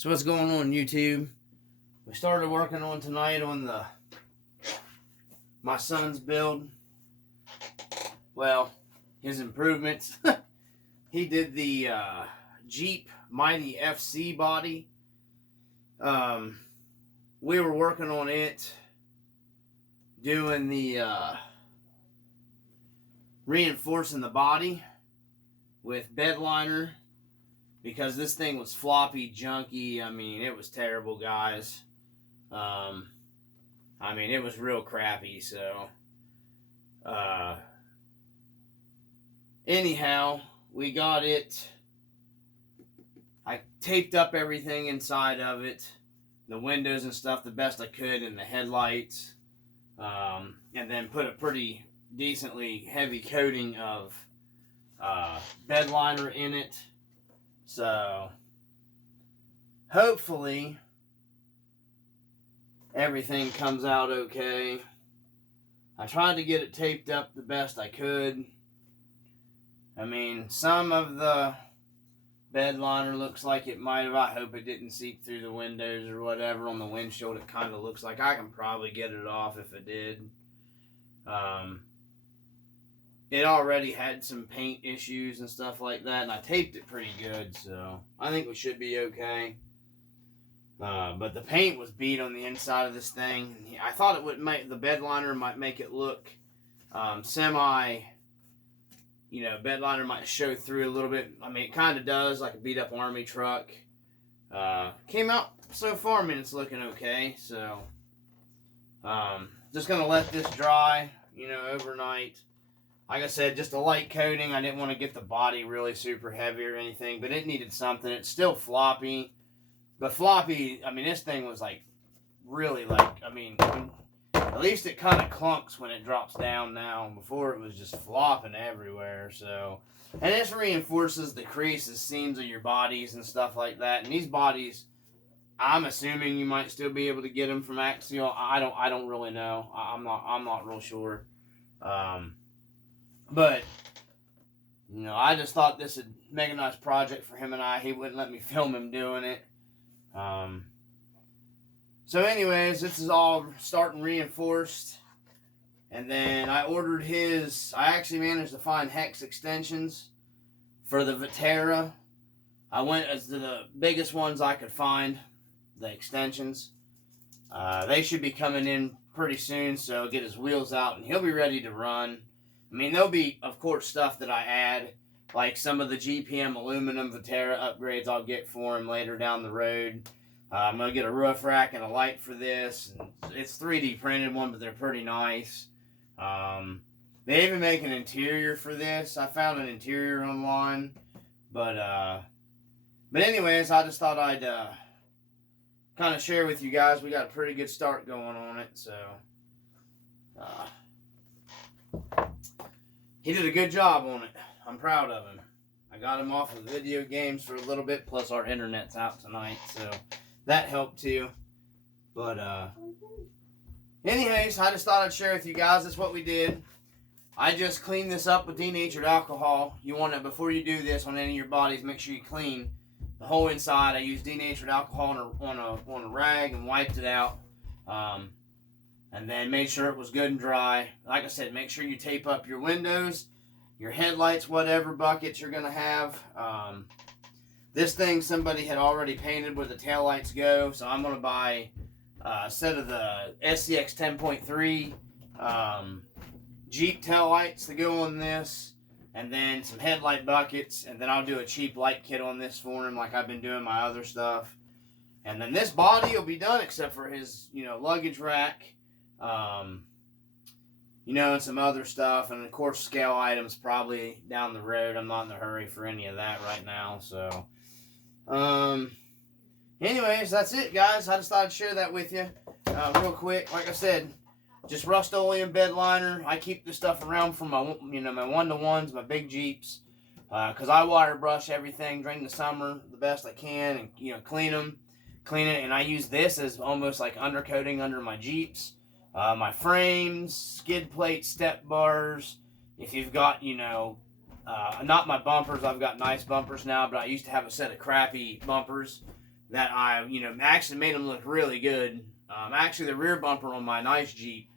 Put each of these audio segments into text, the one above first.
So what's going on, YouTube? We started working on tonight on my son's build. Well, his improvements. He did the Jeep Mighty FC body. We were working on it, doing the reinforcing the body with bed liner, because this thing was floppy, junky. I mean, it was terrible, guys. I mean, it was real crappy. So, anyhow, we got it. I taped up everything inside of it, the windows and stuff, the best I could, and the headlights, and then put a pretty decently heavy coating of bed liner in it. So, hopefully, everything comes out okay. I tried to get it taped up the best I could. I mean, some of the bed liner looks like it might have. I hope it didn't seep through the windows or whatever. On the windshield, it kind of looks like. I can probably get it off if it did. It already had some paint issues and stuff like that, and I taped it pretty good, so I think we should be okay. But the paint was beat on the inside of this thing. I thought it would make the bed liner might make it look semi. Bed liner might show through a little bit. I mean, it kind of does, like a beat up army truck. Came out so far. I mean, it's looking okay. So, just gonna let this dry, overnight. Like I said, just a light coating. I didn't want to get the body really super heavy or anything, but it needed something. It's still floppy. But floppy, I mean, this thing was really at least it kind of clunks when it drops down now. Before it was just flopping everywhere. So, and this reinforces the creases, seams of your bodies and stuff like that. And these bodies, I'm assuming you might still be able to get them from Axial. I don't really know. I'm not real sure. But, I just thought this would make a nice project for him and I. He wouldn't let me film him doing it. So anyways, this is all starting reinforced. And then I ordered I actually managed to find hex extensions for the Vitera. I went as to the biggest ones I could find, the extensions. They should be coming in pretty soon, so get his wheels out and he'll be ready to run. I mean, there'll be, of course, stuff that I add, like some of the GPM aluminum Vitera upgrades I'll get for him later down the road. I'm going to get a roof rack and a light for this. And it's 3D printed one, but they're pretty nice. They even make an interior for this. I found an interior online. But anyways, I just thought I'd kind of share with you guys. We got a pretty good start going on it, so... he did a good job on it. I'm proud of him. I got him off of video games for a little bit, plus our internet's out tonight, so that helped too. But, anyways, I just thought I'd share with you guys. That's what we did. I just cleaned this up with denatured alcohol. You want to, before you do this on any of your bodies, make sure you clean the whole inside. I used denatured alcohol on a rag and wiped it out. And then made sure it was good and dry. Like I said, make sure you tape up your windows, your headlights, whatever buckets you're going to have. This thing somebody had already painted where the taillights go, so I'm going to buy a set of the SCX 10.3 Jeep taillights to go on this, and then some headlight buckets, and then I'll do a cheap light kit on this for him like I've been doing my other stuff. And then this body will be done except for his, luggage rack. And some other stuff, and of course scale items probably down the road. I'm not in a hurry for any of that right now, so anyways, that's it, guys. I just thought I'd share that with you real quick. Like I said, just Rust-Oleum bed liner. I keep this stuff around for my my one-to-ones, my big Jeeps, because I water brush everything during the summer the best I can, and clean it, and I use this as almost like undercoating under my Jeeps. My frames, skid plates, step bars. If you've got, not my bumpers. I've got nice bumpers now, but I used to have a set of crappy bumpers that I, actually made them look really good. Actually, the rear bumper on my nice Jeep,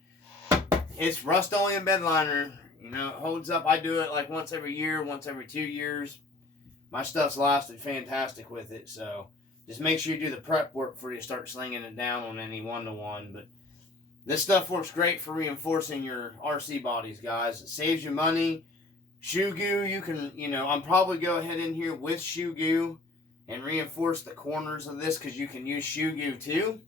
it's rust-oleum bed liner. It holds up. I do it like once every year, once every 2 years. My stuff's lasted fantastic with it, so just make sure you do the prep work before you start slinging it down on any one-to-one. But this stuff works great for reinforcing your RC bodies, guys. It saves you money. Shoe goo, you can, I'm probably go ahead in here with shoe goo and reinforce the corners of this, because you can use shoe goo too.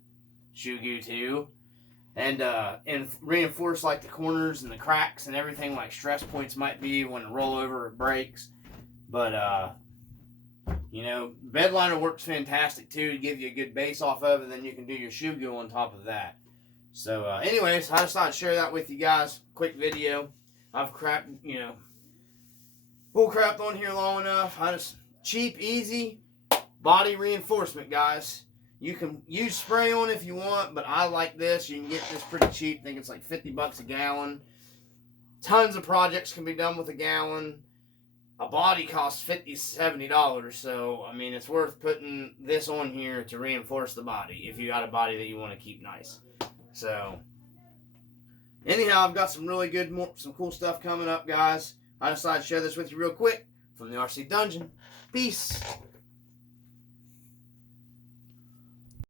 And reinforce like the corners and the cracks and everything, like stress points might be when the rollover breaks. But bed liner works fantastic too to give you a good base off of, and then you can do your shoe goo on top of that. So anyways, I just thought I'd share that with you guys. Quick video. I've bull crapped on here long enough. Cheap, easy body reinforcement, guys. You can use spray on if you want, but I like this. You can get this pretty cheap. I think it's like $50 a gallon. Tons of projects can be done with a gallon. A body costs $50, $70, so I mean it's worth putting this on here to reinforce the body if you got a body that you want to keep nice. So anyhow, I've got some really good, some cool stuff coming up, guys. I decided to share this with you real quick from the RC Dungeon. Peace.